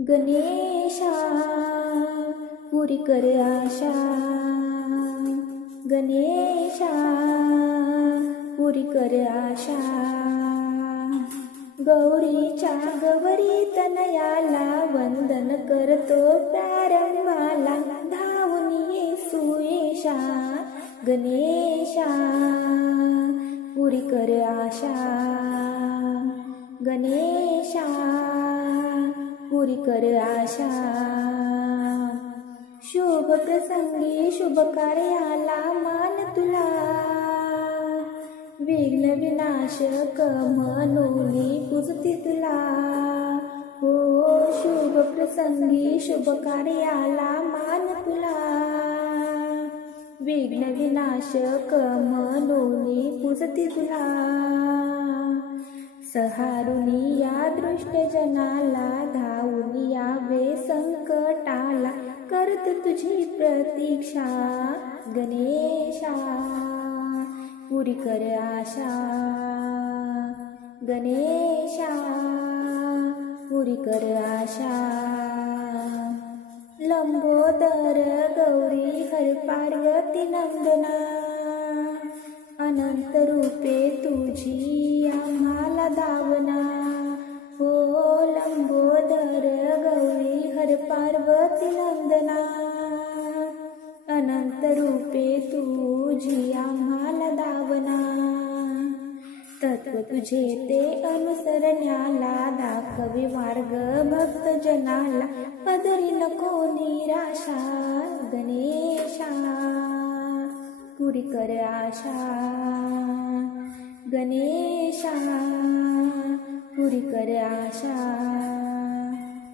गणेशा पुरी कर आशा, गणेशा पुरी कर आशा। गौरीच्या गौरी तनयाला वंदन करतो प्रारंभाला, धावून ये सुयेशा गणेशा पुरी कर आशा, गणेशा पुरी कर आशा। शुभ प्रसंगी शुभ कार्याला मान तुला, विघ्न विनाशक म्हणून पूजते तुला। हो शुभ प्रसंगी शुभ कार्याला मान तुला, विघ्न विनाशक म्हणून पूजते तुला। सहारुनी या दृष्ट जनाला, धावून यावे संकटाला, करत तुझी प्रतीक्षा गणेशा पुरी कर आशा, गणेशा पुरी कर आशा। लंबोदर गौरी हर पार्वती नंदना, अनंत रूपे तुझी आम्हाला धावना। हो लंबोदर गौरी हर पार्वती नंदना, अनंत रूपे तुझी आम्हाला धावना। तत्व तुझे ते अनुसरण्याला, दाखवे मार्ग भक्त जनाला, पदरी नको निराशा गणेशा पुरी कर आशा, गणेशा पुरी कर आशा।